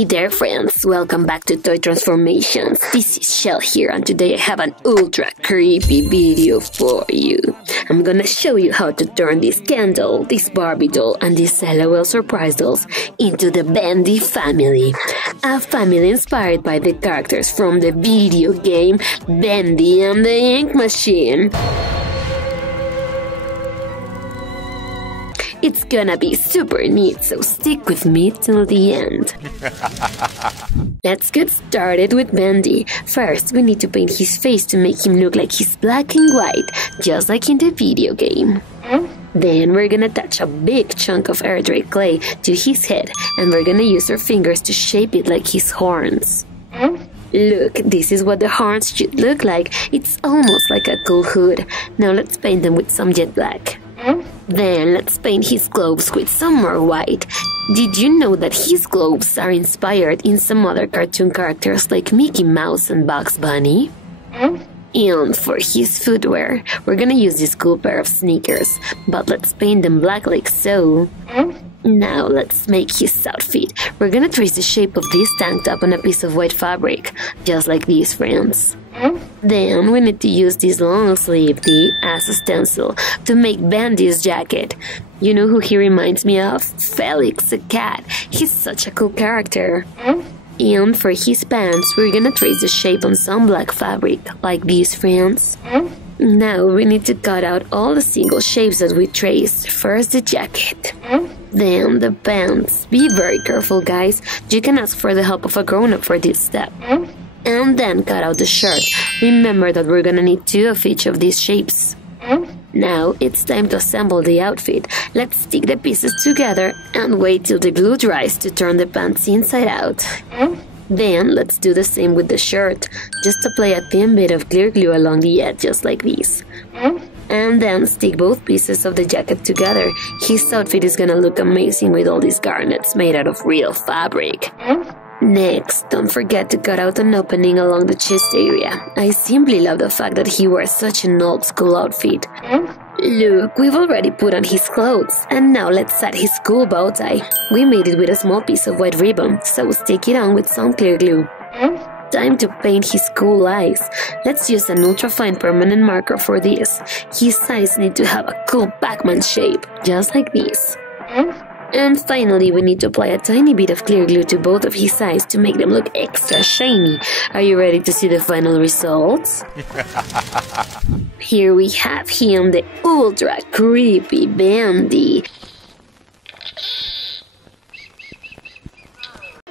Hey there friends, welcome back to Toy Transformations. This is Chelle here and today I have an ultra creepy video for you. I'm gonna show you how to turn this candle, this Barbie doll and these LOL surprise dolls into the Bendy family. A family inspired by the characters from the video game Bendy and the Ink Machine. It's gonna be super neat, so stick with me till the end. Let's get started with Bendy. First, we need to paint his face to make him look like he's black and white, just like in the video game. Then we're gonna attach a big chunk of air dry clay to his head, and we're gonna use our fingers to shape it like his horns. Look, this is what the horns should look like. It's almost like a cool hood. Now let's paint them with some jet black. Then let's paint his gloves with some more white. Did you know that his gloves are inspired in some other cartoon characters like Mickey Mouse and Bugs Bunny? And for his footwear, we're gonna use this cool pair of sneakers, but let's paint them black like so. Now let's make his outfit. We're gonna trace the shape of this tank top on a piece of white fabric, just like these, friends. Then we need to use this long sleeve tee as a stencil to make Bendy's jacket. You know who he reminds me of? Felix the cat. He's such a cool character. And for his pants, we're gonna trace the shape on some black fabric, like these, friends. Now we need to cut out all the single shapes that we traced. First the jacket, then the pants. Be very careful, guys. You can ask for the help of a grown-up for this step. And then cut out the shirt. Remember that we're gonna need 2 of each of these shapes. Now it's time to assemble the outfit. Let's stick the pieces together and wait till the glue dries to turn the pants inside out. Then let's do the same with the shirt. Just apply a thin bit of clear glue along the edge, just like this. And then stick both pieces of the jacket together. His outfit is gonna look amazing with all these garnets made out of real fabric. Next, don't forget to cut out an opening along the chest area. I simply love the fact that he wears such an old school outfit. Look, we've already put on his clothes, and now let's add his cool bow tie. We made it with a small piece of white ribbon, so stick it on with some clear glue. Time to paint his cool eyes. Let's use an ultra-fine permanent marker for this. His eyes need to have a cool Pac-Man shape, just like this. And finally, we need to apply a tiny bit of clear glue to both of his eyes to make them look extra shiny. Are you ready to see the final results? Here we have him, the ultra creepy Bendy.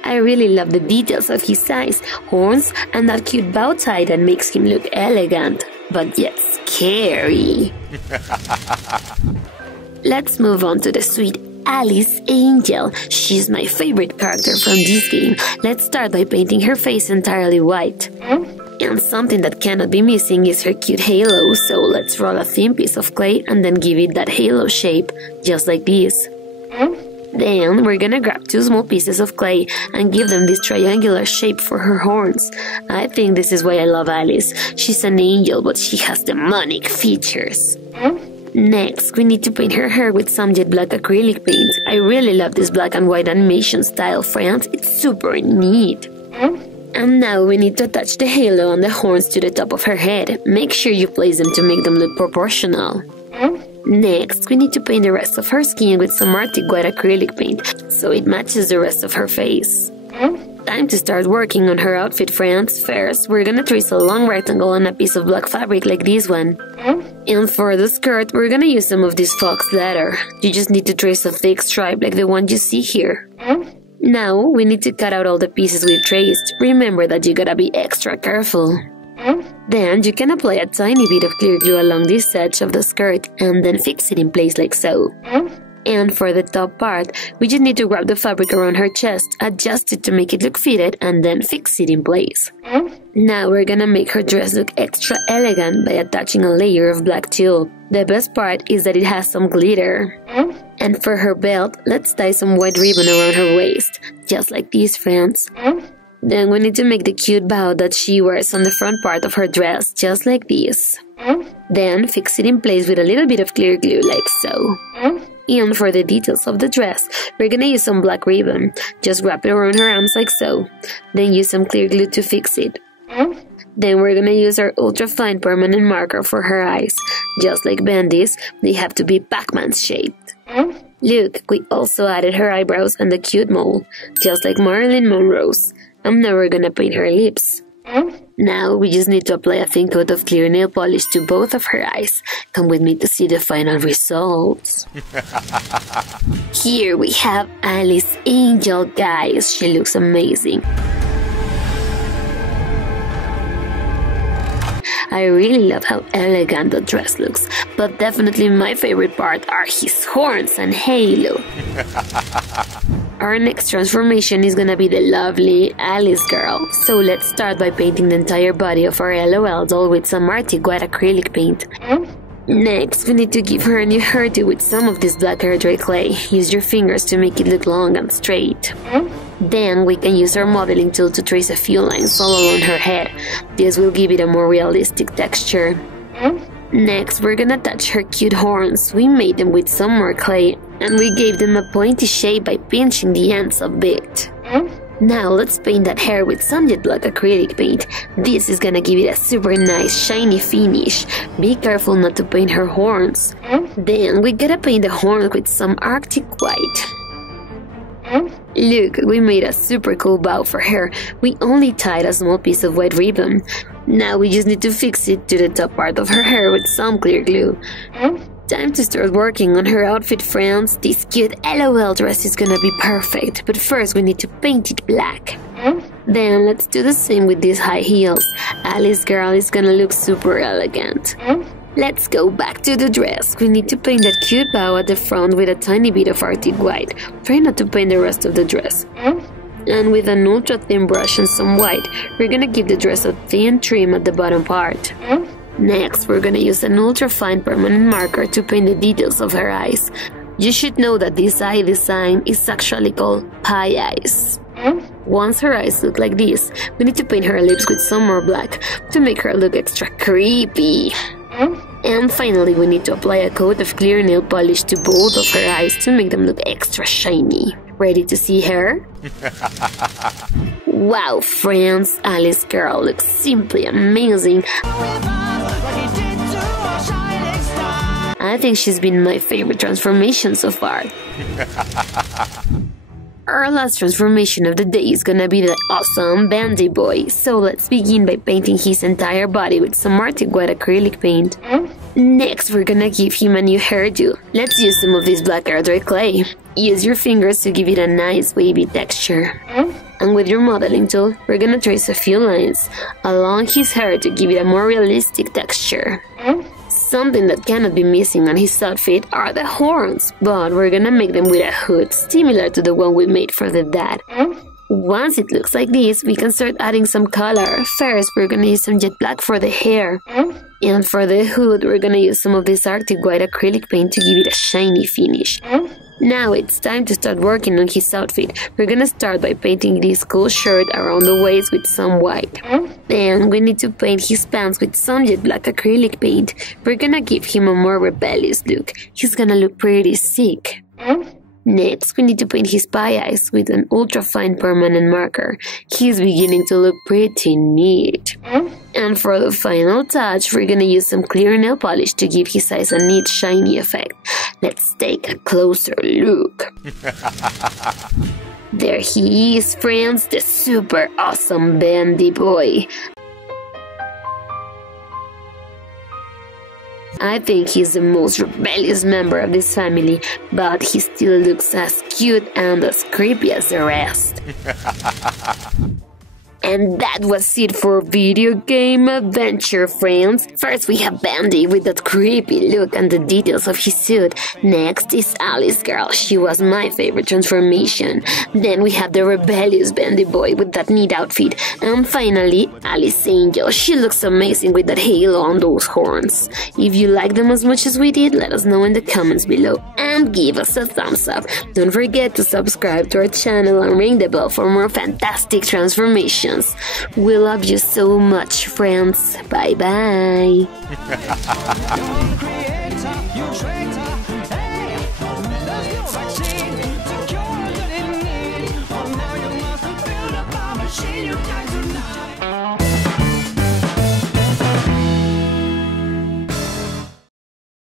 I really love the details of his eyes, horns, and that cute bow tie that makes him look elegant, but yet scary. Let's move on to the sweet Alice Angel. She's my favorite character from this game. Let's start by painting her face entirely white. And something that cannot be missing is her cute halo, so let's roll a thin piece of clay and then give it that halo shape, just like this. Then we're gonna grab 2 small pieces of clay and give them this triangular shape for her horns. I think this is why I love Alice. She's an angel, but she has demonic features. Next, we need to paint her hair with some jet black acrylic paint. I really love this black and white animation style, friends. It's super neat. And now we need to attach the halo and the horns to the top of her head. Make sure you place them to make them look proportional. Next, we need to paint the rest of her skin with some Arctic white acrylic paint, so it matches the rest of her face. Time to start working on her outfit, friends. First, we're gonna trace a long rectangle on a piece of black fabric like this one. And for the skirt, we're gonna use some of this fox leather. You just need to trace a thick stripe like the one you see here. Now, we need to cut out all the pieces we've traced. Remember that you gotta be extra careful. Then you can apply a tiny bit of clear glue along this edge of the skirt and then fix it in place like so. And for the top part, we just need to wrap the fabric around her chest, adjust it to make it look fitted, and then fix it in place. Now we're gonna make her dress look extra elegant by attaching a layer of black tulle. The best part is that it has some glitter. And for her belt, let's tie some white ribbon around her waist, just like these, friends. Then we need to make the cute bow that she wears on the front part of her dress, just like this. Then fix it in place with a little bit of clear glue, like so. And for the details of the dress, we're gonna use some black ribbon. Just wrap it around her arms like so. Then use some clear glue to fix it. Then we're gonna use our ultra fine permanent marker for her eyes. Just like Bendy's, they have to be Pac-Man shaped. Look, we also added her eyebrows and the cute mole, just like Marilyn Monroe's. And now we're gonna paint her lips. Now we just need to apply a thin coat of clear nail polish to both of her eyes. Come with me to see the final results. Here we have Alice Angel, guys. She looks amazing. I really love how elegant the dress looks, but definitely my favorite part are his horns and halo. Our next transformation is gonna be the lovely Alice girl, so let's start by painting the entire body of our LOL doll with some Arctic white acrylic paint. Next, we need to give her a new hairdo with some of this black hair dry clay. Use your fingers to make it look long and straight. Then we can use our modeling tool to trace a few lines all along her head. This will give it a more realistic texture. Next, we're gonna attach her cute horns. We made them with some more clay, and we gave them a pointy shape by pinching the ends a bit. Now let's paint that hair with some jet black acrylic paint. This is gonna give it a super nice shiny finish. Be careful not to paint her horns. Then we gotta paint the horns with some Arctic white. Look, we made a super cool bow for her. We only tied a small piece of white ribbon. Now we just need to fix it to the top part of her hair with some clear glue. Time to start working on her outfit, friends. This cute LOL dress is gonna be perfect, but first we need to paint it black. Then let's do the same with these high heels. Alice girl is gonna look super elegant. Let's go back to the dress. We need to paint that cute bow at the front with a tiny bit of Arctic white. Try not to paint the rest of the dress. And with an ultra thin brush and some white, we're gonna give the dress a thin trim at the bottom part. Next, we're gonna use an ultra fine permanent marker to paint the details of her eyes. You should know that this eye design is actually called pie eyes. Once her eyes look like this, we need to paint her lips with some more black to make her look extra creepy. And finally, we need to apply a coat of clear nail polish to both of her eyes to make them look extra shiny. Ready to see her? Wow, friends, Alice girl looks simply amazing. I think she's been my favorite transformation so far. Our last transformation of the day is gonna be the awesome Bendy boy, so let's begin by painting his entire body with some Arctic white acrylic paint. Next, we're gonna give him a new hairdo. Let's use some of this black hair dry clay. Use your fingers to give it a nice wavy texture. And with your modeling tool, we're gonna trace a few lines along his hair to give it a more realistic texture. Something that cannot be missing on his outfit are the horns, but we're gonna make them with a hood similar to the one we made for the dad. Once it looks like this, we can start adding some color. First, we're gonna use some jet black for the hair. And for the hood, we're gonna use some of this Arctic white acrylic paint to give it a shiny finish. Now it's time to start working on his outfit. We're gonna start by painting this cool shirt around the waist with some white. Then we need to paint his pants with some jet black acrylic paint. We're gonna give him a more rebellious look. He's gonna look pretty sick. Next, we need to paint his pie eyes with an ultra fine permanent marker. He's beginning to look pretty neat. And for the final touch, we're gonna use some clear nail polish to give his eyes a neat shiny effect. Let's take a closer look. There he is, friends, the super awesome Bendy boy. I think he's the most rebellious member of this family, but he still looks as cute and as creepy as the rest. And that was it for video game adventure, friends. First we have Bendy with that creepy look and the details of his suit. Next is Alice girl, she was my favorite transformation. Then we have the rebellious Bendy boy with that neat outfit. And finally, Alice Angel, she looks amazing with that halo on those horns. If you like them as much as we did, let us know in the comments below and give us a thumbs up. Don't forget to subscribe to our channel and ring the bell for more fantastic transformations. We love you so much, friends. Bye bye.